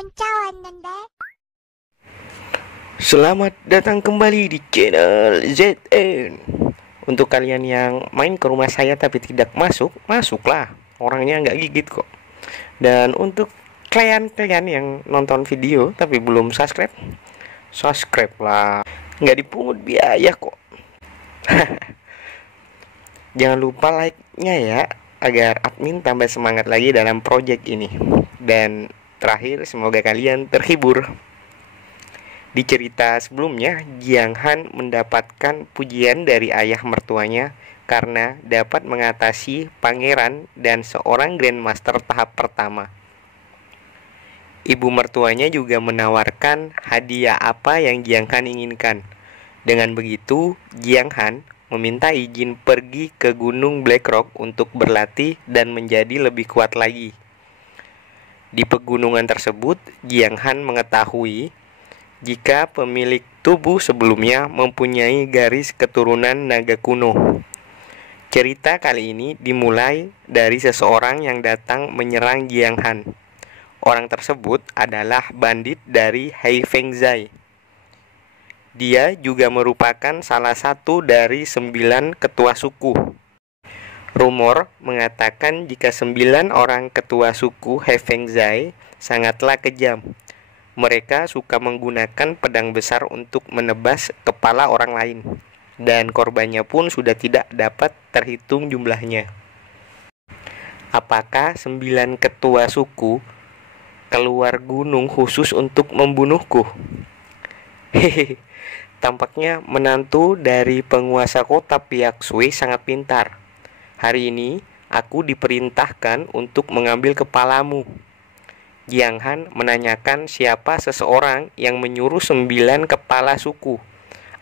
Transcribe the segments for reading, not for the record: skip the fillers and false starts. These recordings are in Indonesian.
문자 왔는데. Selamat datang kembali di channel ZN. Untuk kalian yang main ke rumah saya tapi tidak masuk, masuklah. Orangnya nggak gigit kok. Dan untuk kalian yang nonton video tapi belum subscribe, subscribe lah. Nggak dipungut biaya kok. Jangan lupa like-nya ya, agar admin tambah semangat lagi dalam project ini. Dan terakhir, semoga kalian terhibur. Di cerita sebelumnya, Jiang Han mendapatkan pujian dari ayah mertuanya karena dapat mengatasi pangeran dan seorang Grandmaster tahap pertama. Ibu mertuanya juga menawarkan hadiah apa yang Jiang Han inginkan. Dengan begitu, Jiang Han meminta izin pergi ke Gunung Black Rock untuk berlatih dan menjadi lebih kuat lagi. Di pegunungan tersebut, Jiang Han mengetahui jika pemilik tubuh sebelumnya mempunyai garis keturunan naga kuno. Cerita kali ini dimulai dari seseorang yang datang menyerang Jiang Han. Orang tersebut adalah bandit dari Heifengzai. Dia juga merupakan salah satu dari 9 ketua suku. Rumor mengatakan jika 9 orang ketua suku Heifengzai sangatlah kejam. Mereka suka menggunakan pedang besar untuk menebas kepala orang lain, dan korbannya pun sudah tidak dapat terhitung jumlahnya. Apakah 9 ketua suku keluar gunung khusus untuk membunuhku? Hehehe, tampaknya menantu dari penguasa kota pihak Sui sangat pintar. Hari ini aku diperintahkan untuk mengambil kepalamu. Jiang Han menanyakan siapa seseorang yang menyuruh 9 kepala suku.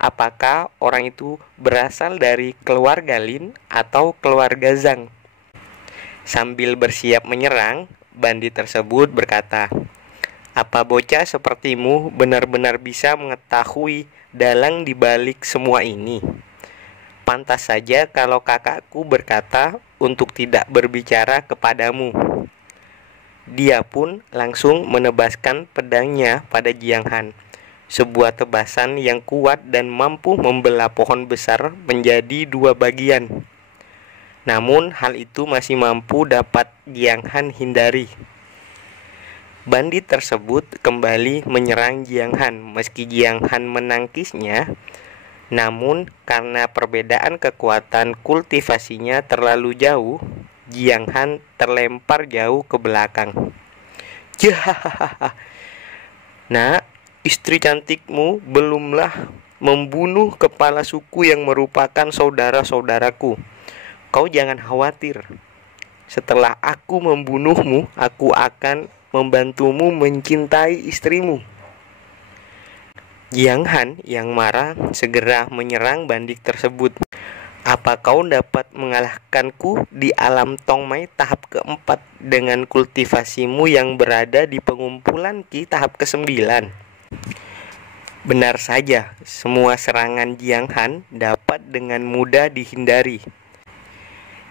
Apakah orang itu berasal dari keluarga Lin atau keluarga Zhang? Sambil bersiap menyerang, bandit tersebut berkata, "Apa bocah sepertimu benar-benar bisa mengetahui dalang di balik semua ini? Pantas saja kalau kakakku berkata untuk tidak berbicara kepadamu." Dia pun langsung menebaskan pedangnya pada Jiang Han. Sebuah tebasan yang kuat dan mampu membelah pohon besar menjadi 2 bagian. Namun hal itu masih mampu dapat Jiang Han hindari. Bandit tersebut kembali menyerang Jiang Han. Meski Jiang Han menangkisnya, namun karena perbedaan kekuatan kultivasinya terlalu jauh, Jiang Han terlempar jauh ke belakang. Jahahaha. Nak, istri cantikmu belumlah membunuh kepala suku yang merupakan saudara-saudaraku. Kau jangan khawatir. Setelah aku membunuhmu, aku akan membantumu mencintai istrimu. Jiang Han yang marah segera menyerang bandit tersebut. Apa kau dapat mengalahkanku di alam Tongmai tahap keempat dengan kultivasimu yang berada di pengumpulan Ki tahap ke-9? Benar saja, semua serangan Jiang Han dapat dengan mudah dihindari.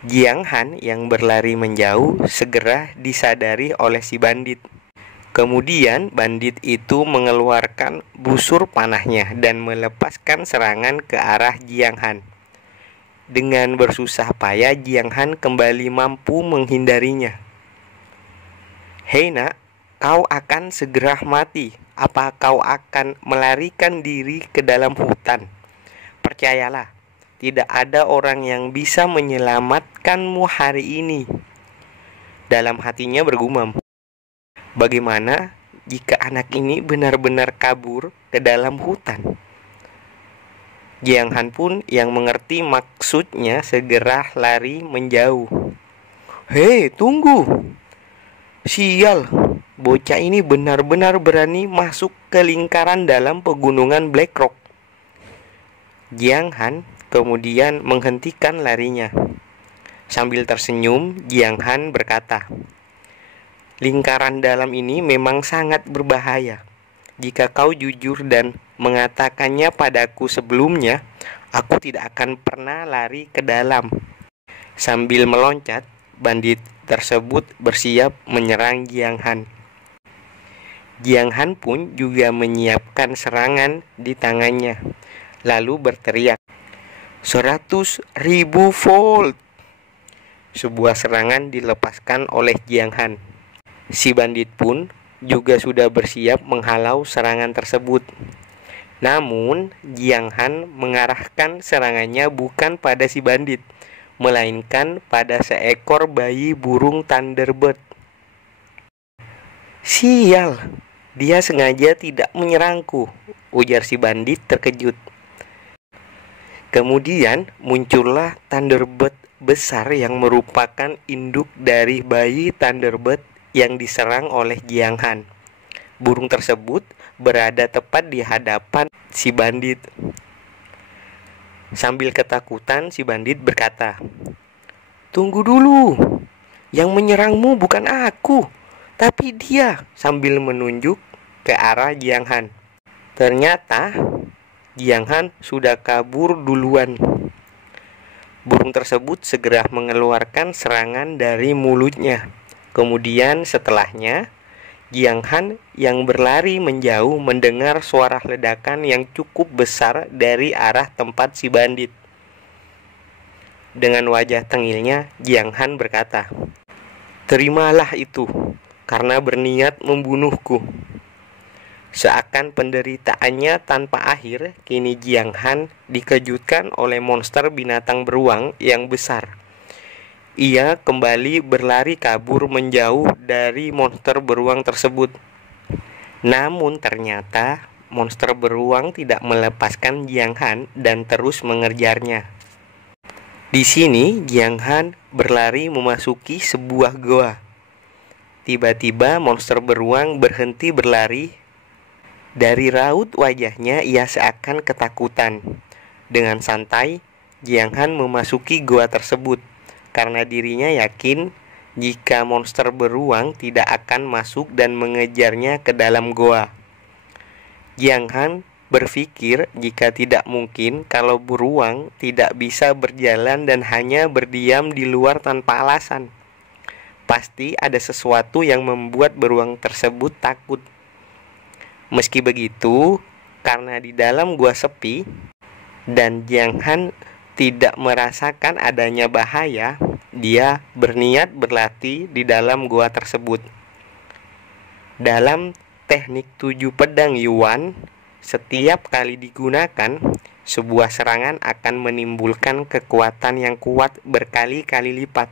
Jiang Han yang berlari menjauh segera disadari oleh si bandit. Kemudian bandit itu mengeluarkan busur panahnya dan melepaskan serangan ke arah Jiang Han. Dengan bersusah payah, Jiang Han kembali mampu menghindarinya. "Hei nak, kau akan segera mati. Apa kau akan melarikan diri ke dalam hutan? Percayalah, tidak ada orang yang bisa menyelamatkanmu hari ini." Dalam hatinya bergumam, bagaimana jika anak ini benar-benar kabur ke dalam hutan? Jiang Han pun yang mengerti maksudnya segera lari menjauh. "Hei, tunggu! Sial, bocah ini benar-benar berani masuk ke lingkaran dalam pegunungan Black Rock." Jiang Han kemudian menghentikan larinya. Sambil tersenyum, Jiang Han berkata, "Lingkaran dalam ini memang sangat berbahaya. Jika kau jujur dan mengatakannya padaku sebelumnya, aku tidak akan pernah lari ke dalam." Sambil meloncat, bandit tersebut bersiap menyerang Jiang Han. Jiang Han pun juga menyiapkan serangan di tangannya, lalu berteriak, 100.000 volt. Sebuah serangan dilepaskan oleh Jiang Han. Si bandit pun juga sudah bersiap menghalau serangan tersebut. Namun, Jiang Han mengarahkan serangannya bukan pada si bandit, melainkan pada seekor bayi burung Thunderbird. Sial, dia sengaja tidak menyerangku, ujar si bandit terkejut. Kemudian muncullah Thunderbird besar yang merupakan induk dari bayi Thunderbird yang diserang oleh Jiang Han. Burung tersebut berada tepat di hadapan si bandit. Sambil ketakutan, si bandit berkata, "Tunggu dulu, yang menyerangmu bukan aku, tapi dia," sambil menunjuk ke arah Jiang Han. Ternyata Jiang Han sudah kabur duluan. Burung tersebut segera mengeluarkan serangan dari mulutnya. Kemudian setelahnya, Jiang Han yang berlari menjauh mendengar suara ledakan yang cukup besar dari arah tempat si bandit. Dengan wajah tengilnya, Jiang Han berkata, "Terimalah itu, karena berniat membunuhku." Seakan penderitaannya tanpa akhir, kini Jiang Han dikejutkan oleh monster binatang beruang yang besar. Ia kembali berlari kabur menjauh dari monster beruang tersebut. Namun ternyata monster beruang tidak melepaskan Jiang Han dan terus mengejarnya. Di sini Jiang Han berlari memasuki sebuah goa. Tiba-tiba monster beruang berhenti berlari. Dari raut wajahnya ia seakan ketakutan. Dengan santai, Jiang Han memasuki goa tersebut karena dirinya yakin jika monster beruang tidak akan masuk dan mengejarnya ke dalam goa. Jiang Han berpikir jika tidak mungkin kalau beruang tidak bisa berjalan dan hanya berdiam di luar tanpa alasan. Pasti ada sesuatu yang membuat beruang tersebut takut. Meski begitu, karena di dalam gua sepi dan Jiang Han tidak merasakan adanya bahaya, dia berniat berlatih di dalam gua tersebut. Dalam teknik 7 pedang Yuan, setiap kali digunakan, sebuah serangan akan menimbulkan kekuatan yang kuat berkali-kali lipat.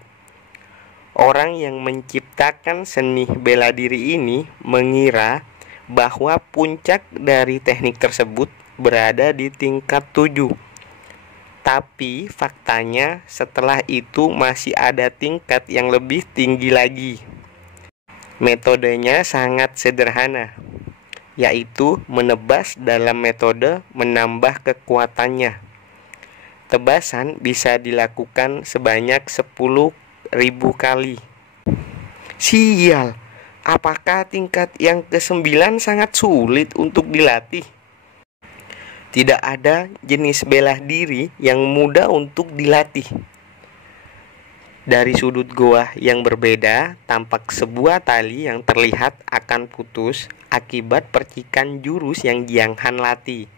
Orang yang menciptakan seni bela diri ini mengira bahwa puncak dari teknik tersebut berada di tingkat 7. Tapi faktanya setelah itu masih ada tingkat yang lebih tinggi lagi. Metodenya sangat sederhana, yaitu menebas dalam metode menambah kekuatannya. Tebasan bisa dilakukan sebanyak 10.000 kali. Sial! Apakah tingkat yang ke-9 sangat sulit untuk dilatih? Tidak ada jenis bela diri yang mudah untuk dilatih. Dari sudut goa yang berbeda, tampak sebuah tali yang terlihat akan putus akibat percikan jurus yang Jiang Han latih.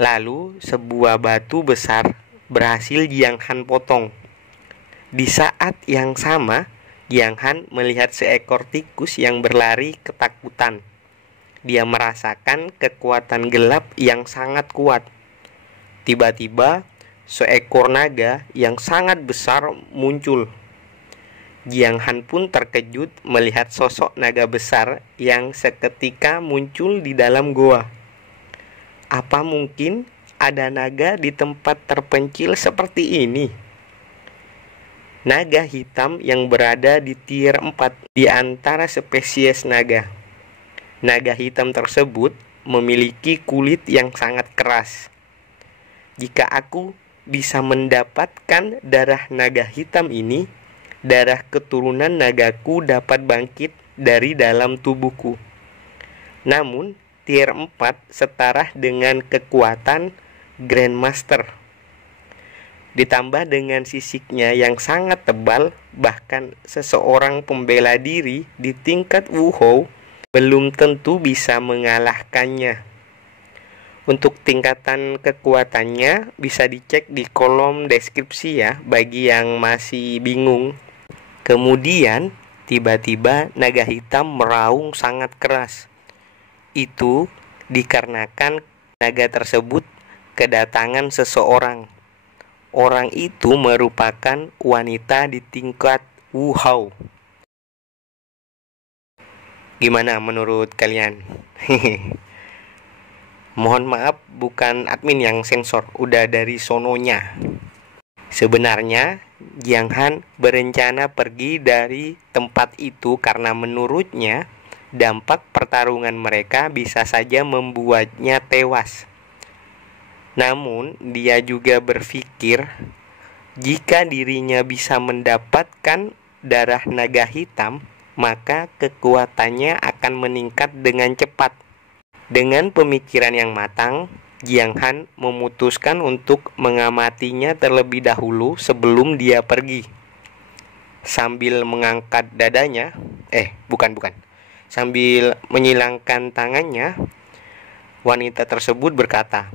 Lalu sebuah batu besar berhasil Jiang Han potong. Di saat yang sama, Jiang Han melihat seekor tikus yang berlari ketakutan. Dia merasakan kekuatan gelap yang sangat kuat. Tiba-tiba, seekor naga yang sangat besar muncul. Jiang Han pun terkejut melihat sosok naga besar yang seketika muncul di dalam goa. Apa mungkin ada naga di tempat terpencil seperti ini? Naga hitam yang berada di tier 4 di antara spesies naga. Naga hitam tersebut memiliki kulit yang sangat keras. Jika aku bisa mendapatkan darah naga hitam ini, darah keturunan nagaku dapat bangkit dari dalam tubuhku. Namun, tier 4 setara dengan kekuatan Grandmaster. Ditambah dengan sisiknya yang sangat tebal, bahkan seseorang pembela diri di tingkat Wuhou belum tentu bisa mengalahkannya. Untuk tingkatan kekuatannya bisa dicek di kolom deskripsi ya, bagi yang masih bingung. Kemudian tiba-tiba naga hitam meraung sangat keras. Itu dikarenakan naga tersebut kedatangan seseorang. Orang itu merupakan wanita di tingkat Wuhao. Gimana menurut kalian? Mohon maaf, bukan admin yang sensor, udah dari sononya. Sebenarnya Jiang Han berencana pergi dari tempat itu karena menurutnya dampak pertarungan mereka bisa saja membuatnya tewas. Namun dia juga berpikir jika dirinya bisa mendapatkan darah naga hitam, maka kekuatannya akan meningkat dengan cepat. Dengan pemikiran yang matang, Jiang Han memutuskan untuk mengamatinya terlebih dahulu sebelum dia pergi. Sambil mengangkat dadanya, sambil menyilangkan tangannya, wanita tersebut berkata,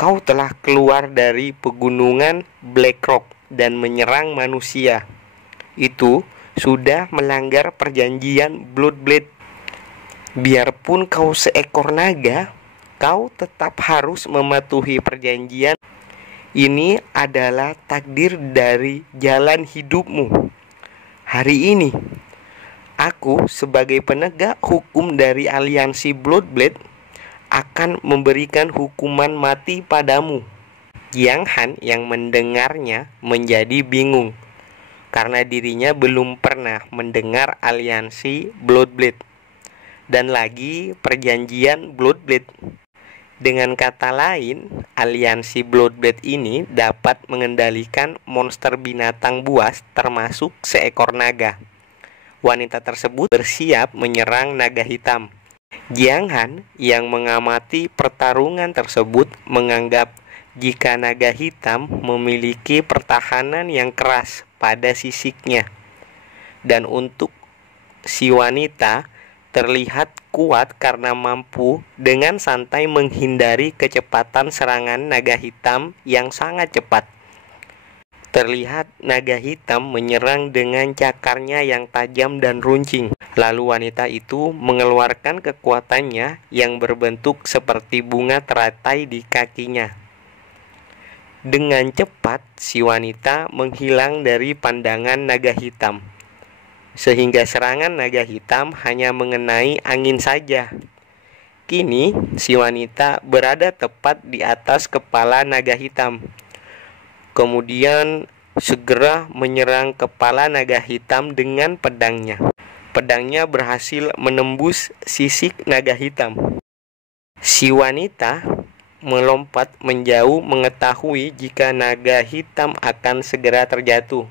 "Kau telah keluar dari pegunungan Black Rock dan menyerang manusia. Itu sudah melanggar perjanjian Bloodblade. Biarpun kau seekor naga, kau tetap harus mematuhi perjanjian. Ini adalah takdir dari jalan hidupmu. Hari ini, aku sebagai penegak hukum dari aliansi Bloodblade akan memberikan hukuman mati padamu." Jiang Han yang mendengarnya menjadi bingung karena dirinya belum pernah mendengar aliansi Bloodblade dan lagi perjanjian Bloodblade. Dengan kata lain, aliansi Bloodblade ini dapat mengendalikan monster binatang buas termasuk seekor naga. Wanita tersebut bersiap menyerang naga hitam. Jiang Han yang mengamati pertarungan tersebut menganggap jika naga hitam memiliki pertahanan yang keras pada sisiknya, dan untuk si wanita terlihat kuat karena mampu dengan santai menghindari kecepatan serangan naga hitam yang sangat cepat. Terlihat naga hitam menyerang dengan cakarnya yang tajam dan runcing. Lalu wanita itu mengeluarkan kekuatannya yang berbentuk seperti bunga teratai di kakinya. Dengan cepat si wanita menghilang dari pandangan naga hitam, sehingga serangan naga hitam hanya mengenai angin saja. Kini si wanita berada tepat di atas kepala naga hitam. Kemudian segera menyerang kepala naga hitam dengan pedangnya. Pedangnya berhasil menembus sisik naga hitam. Si wanita melompat menjauh mengetahui jika naga hitam akan segera terjatuh.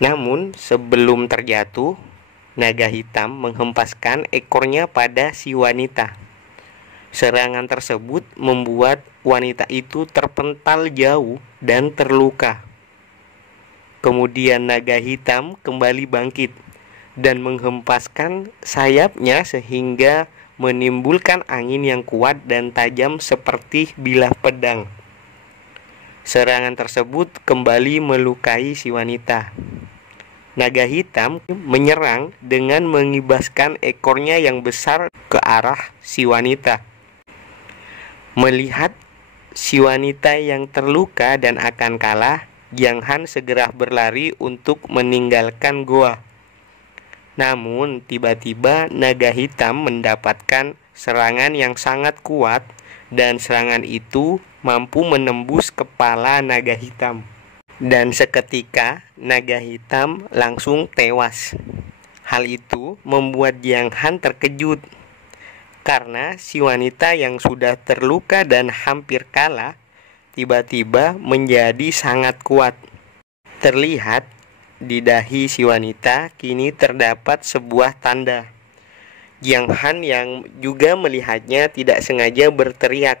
Namun sebelum terjatuh, naga hitam menghempaskan ekornya pada si wanita. Serangan tersebut membuat wanita itu terpental jauh dan terluka. Kemudian naga hitam kembali bangkit dan menghempaskan sayapnya sehingga menimbulkan angin yang kuat dan tajam seperti bilah pedang. Serangan tersebut kembali melukai si wanita. Naga hitam menyerang dengan mengibaskan ekornya yang besar ke arah si wanita. Melihat si wanita yang terluka dan akan kalah, Jiang Han segera berlari untuk meninggalkan goa. Namun tiba-tiba naga hitam mendapatkan serangan yang sangat kuat dan serangan itu mampu menembus kepala naga hitam. Dan seketika naga hitam langsung tewas. Hal itu membuat Jiang Han terkejut karena si wanita yang sudah terluka dan hampir kalah tiba-tiba menjadi sangat kuat. Terlihat di dahi si wanita kini terdapat sebuah tanda. Jiang Han yang juga melihatnya tidak sengaja berteriak,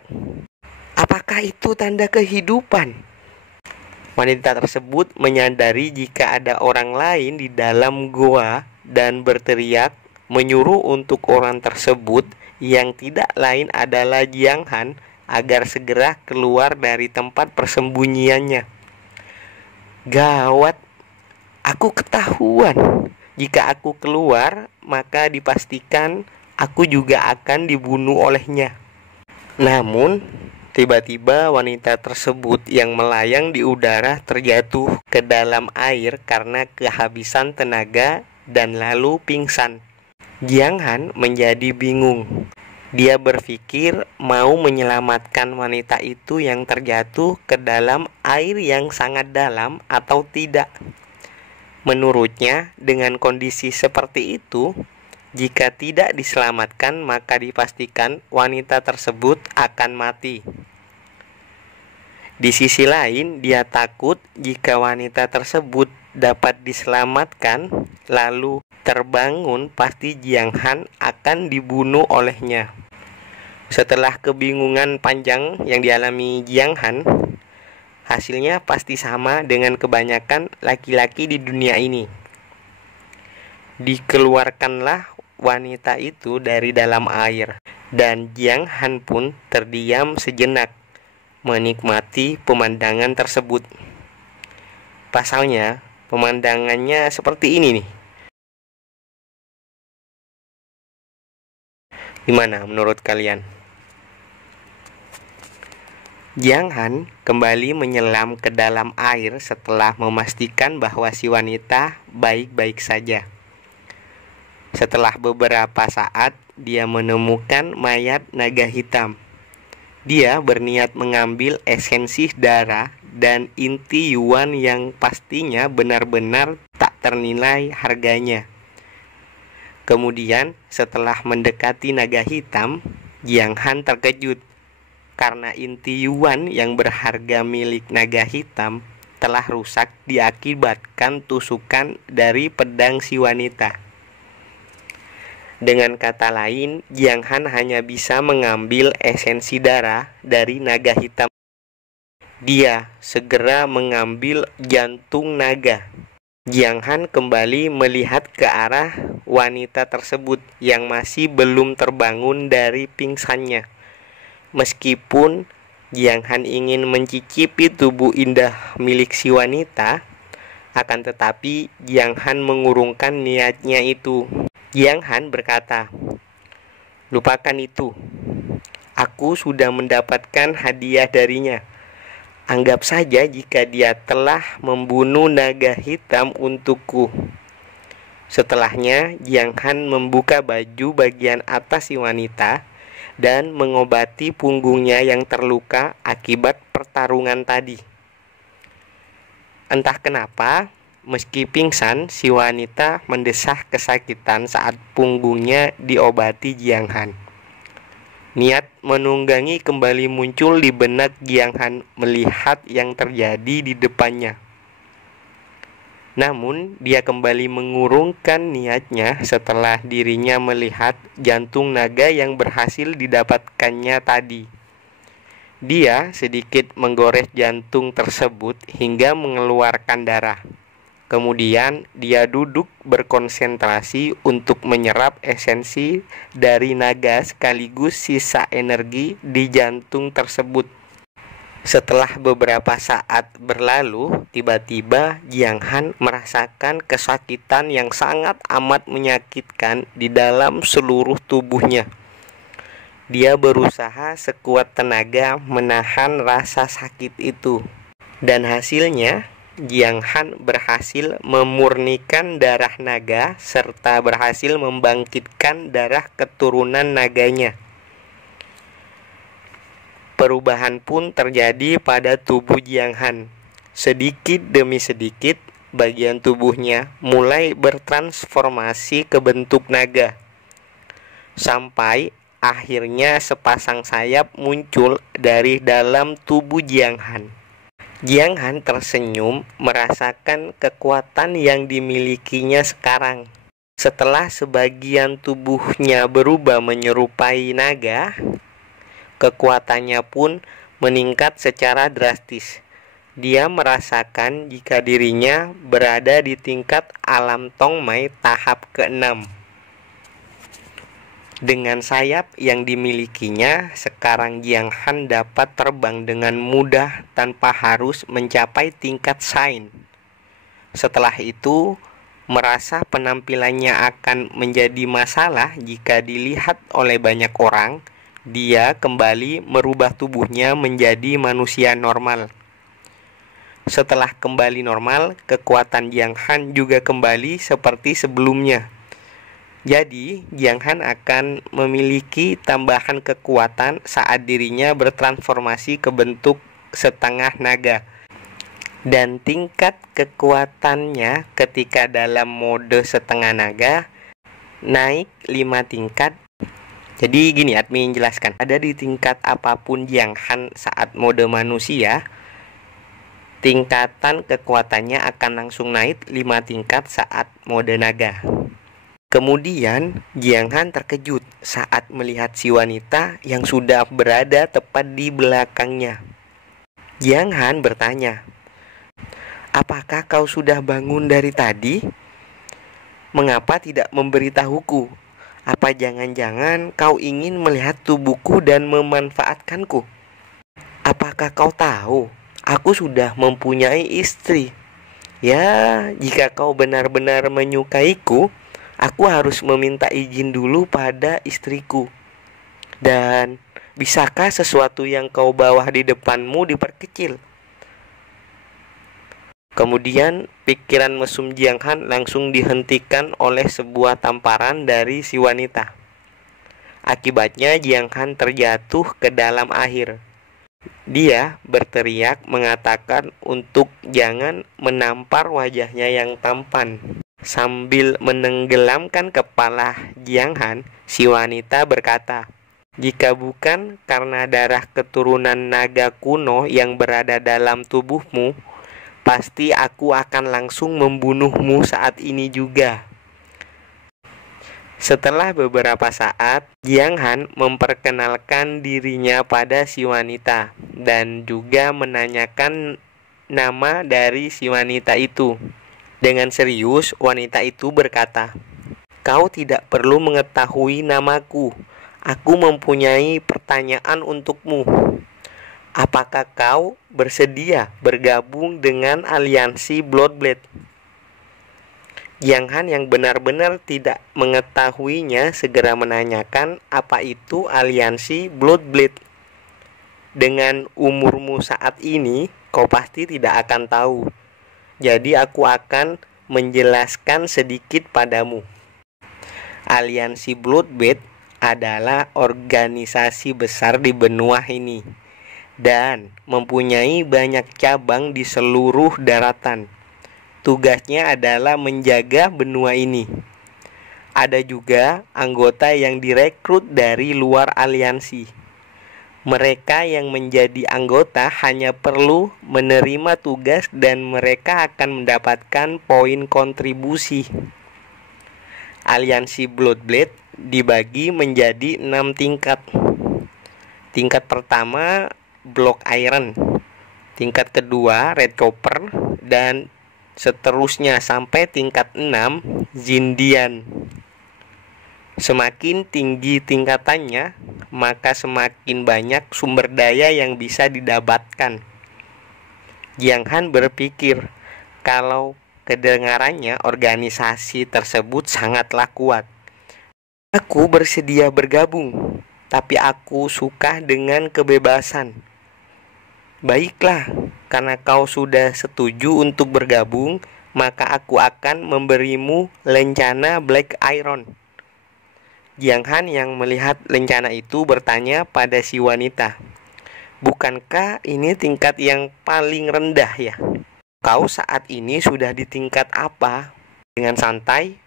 "Apakah itu tanda kehidupan?" Wanita tersebut menyadari jika ada orang lain di dalam goa dan berteriak, menyuruh untuk orang tersebut yang tidak lain adalah Jiang Han agar segera keluar dari tempat persembunyiannya. Gawat, aku ketahuan. Jika aku keluar, maka dipastikan aku juga akan dibunuh olehnya. Namun, tiba-tiba wanita tersebut yang melayang di udara terjatuh ke dalam air karena kehabisan tenaga dan lalu pingsan. Jiang Han menjadi bingung. Dia berpikir mau menyelamatkan wanita itu yang terjatuh ke dalam air yang sangat dalam atau tidak. Menurutnya, dengan kondisi seperti itu, jika tidak diselamatkan maka dipastikan wanita tersebut akan mati. Di sisi lain, dia takut jika wanita tersebut dapat diselamatkan lalu terbangun, pasti Jiang Han akan dibunuh olehnya. Setelah kebingungan panjang yang dialami Jiang Han, hasilnya pasti sama dengan kebanyakan laki-laki di dunia ini. Dikeluarkanlah wanita itu dari dalam air, dan Jiang Han pun terdiam sejenak, menikmati pemandangan tersebut. Pasalnya, pemandangannya seperti ini nih. Gimana menurut kalian? Jiang Han kembali menyelam ke dalam air setelah memastikan bahwa si wanita baik-baik saja. Setelah beberapa saat, dia menemukan mayat naga hitam. Dia berniat mengambil esensi darah dan inti yuan yang pastinya benar-benar tak ternilai harganya. Kemudian, setelah mendekati naga hitam, Jiang Han terkejut karena inti yuan yang berharga milik naga hitam telah rusak diakibatkan tusukan dari pedang si wanita. Dengan kata lain, Jiang Han hanya bisa mengambil esensi darah dari naga hitam. Dia segera mengambil jantung naga. Jiang Han kembali melihat ke arah wanita tersebut yang masih belum terbangun dari pingsannya. Meskipun Jiang Han ingin mencicipi tubuh indah milik si wanita, akan tetapi Jiang Han mengurungkan niatnya itu. Jiang Han berkata, "Lupakan itu. Aku sudah mendapatkan hadiah darinya. Anggap saja jika dia telah membunuh naga hitam untukku." Setelahnya, Jiang Han membuka baju bagian atas si wanita dan mengobati punggungnya yang terluka akibat pertarungan tadi. Entah kenapa, meski pingsan, si wanita mendesah kesakitan saat punggungnya diobati Jiang Han. Niat menunggangi kembali muncul di benak Jiang Han melihat yang terjadi di depannya. Namun, dia kembali mengurungkan niatnya setelah dirinya melihat jantung naga yang berhasil didapatkannya tadi. Dia sedikit menggores jantung tersebut hingga mengeluarkan darah. Kemudian, dia duduk berkonsentrasi untuk menyerap esensi dari naga sekaligus sisa energi di jantung tersebut. Setelah beberapa saat berlalu, tiba-tiba Jiang Han merasakan kesakitan yang sangat amat menyakitkan di dalam seluruh tubuhnya. Dia berusaha sekuat tenaga menahan rasa sakit itu. Dan hasilnya, Jiang Han berhasil memurnikan darah naga serta berhasil membangkitkan darah keturunan naganya. Perubahan pun terjadi pada tubuh Jiang Han. Sedikit demi sedikit, bagian tubuhnya mulai bertransformasi ke bentuk naga. Sampai akhirnya sepasang sayap muncul dari dalam tubuh Jiang Han. Jiang Han tersenyum merasakan kekuatan yang dimilikinya sekarang. Setelah sebagian tubuhnya berubah menyerupai naga, kekuatannya pun meningkat secara drastis. Dia merasakan jika dirinya berada di tingkat alam Tongmai tahap ke-6. Dengan sayap yang dimilikinya, sekarang Jiang Han dapat terbang dengan mudah tanpa harus mencapai tingkat sains. Setelah itu, merasa penampilannya akan menjadi masalah jika dilihat oleh banyak orang, dia kembali merubah tubuhnya menjadi manusia normal. Setelah kembali normal, kekuatan Jiang Han juga kembali seperti sebelumnya. Jadi, Jiang Han akan memiliki tambahan kekuatan saat dirinya bertransformasi ke bentuk setengah naga. Dan tingkat kekuatannya ketika dalam mode setengah naga naik 5 tingkat. Jadi gini admin jelaskan, ada di tingkat apapun Jiang Han saat mode manusia, tingkatan kekuatannya akan langsung naik 5 tingkat saat mode naga. Kemudian Jiang Han terkejut saat melihat si wanita yang sudah berada tepat di belakangnya. Jiang Han bertanya, "Apakah kau sudah bangun dari tadi? Mengapa tidak memberitahuku? Apa jangan-jangan kau ingin melihat tubuhku dan memanfaatkanku? Apakah kau tahu, aku sudah mempunyai istri. Ya, jika kau benar-benar menyukaiku, aku harus meminta izin dulu pada istriku. Dan bisakah sesuatu yang kau bawa di depanmu diperkecil?" Kemudian pikiran mesum Jiang Han langsung dihentikan oleh sebuah tamparan dari si wanita. Akibatnya Jiang Han terjatuh ke dalam air. Dia berteriak mengatakan untuk jangan menampar wajahnya yang tampan. Sambil menenggelamkan kepala Jiang Han, si wanita berkata, "Jika bukan karena darah keturunan naga kuno yang berada dalam tubuhmu, pasti aku akan langsung membunuhmu saat ini juga." Setelah beberapa saat, Jiang Han memperkenalkan dirinya pada si wanita dan juga menanyakan nama dari si wanita itu. Dengan serius, wanita itu berkata, "Kau tidak perlu mengetahui namaku. Aku mempunyai pertanyaan untukmu. Apakah kau bersedia bergabung dengan aliansi Bloodblade?" Jiang Han yang benar-benar tidak mengetahuinya segera menanyakan, "Apa itu aliansi Bloodblade? Dengan umurmu saat ini, kau pasti tidak akan tahu. Jadi aku akan menjelaskan sedikit padamu. Aliansi Bloodblade adalah organisasi besar di benua ini dan mempunyai banyak cabang di seluruh daratan. Tugasnya adalah menjaga benua ini. Ada juga anggota yang direkrut dari luar aliansi. Mereka yang menjadi anggota hanya perlu menerima tugas dan mereka akan mendapatkan poin kontribusi. Aliansi Bloodblade dibagi menjadi 6 tingkat. Tingkat pertama Block Iron, tingkat kedua Red Copper, dan seterusnya sampai tingkat 6 Zindian. Semakin tinggi tingkatannya, maka semakin banyak sumber daya yang bisa didapatkan. Jiang Han berpikir kalau kedengarannya organisasi tersebut sangatlah kuat. Aku bersedia bergabung, tapi aku suka dengan kebebasan. Baiklah, karena kau sudah setuju untuk bergabung, maka aku akan memberimu lencana Black Iron. Jiang Han yang melihat lencana itu bertanya pada si wanita, "Bukankah ini tingkat yang paling rendah ya? Kau saat ini sudah di tingkat apa?" Dengan santai,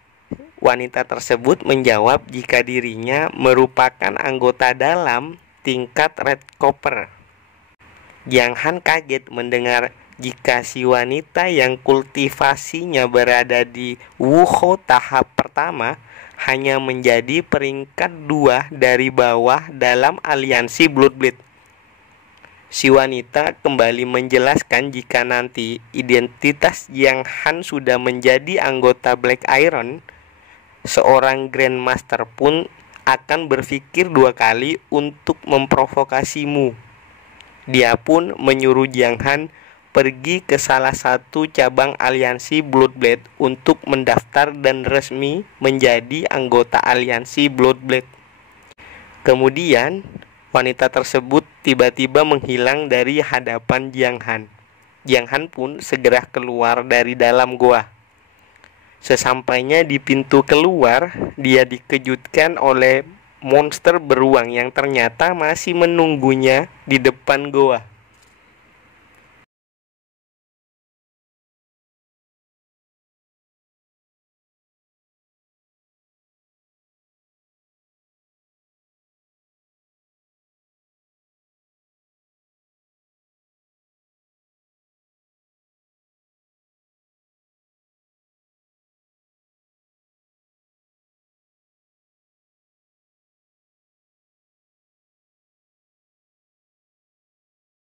wanita tersebut menjawab jika dirinya merupakan anggota dalam tingkat Red Copper. Jiang Han kaget mendengar jika si wanita yang kultivasinya berada di Wuhou tahap pertama hanya menjadi peringkat 2 dari bawah dalam aliansi Bloodblade. Si wanita kembali menjelaskan jika nanti identitas Jiang Han sudah menjadi anggota Black Iron, seorang Grandmaster pun akan berpikir 2 kali untuk memprovokasimu. Dia pun menyuruh Jiang Han pergi ke salah satu cabang aliansi Bloodblade untuk mendaftar dan resmi menjadi anggota aliansi Bloodblade. Kemudian, wanita tersebut tiba-tiba menghilang dari hadapan Jiang Han. Jiang Han pun segera keluar dari dalam goa. Sesampainya di pintu keluar, dia dikejutkan oleh monster beruang yang ternyata masih menunggunya di depan goa.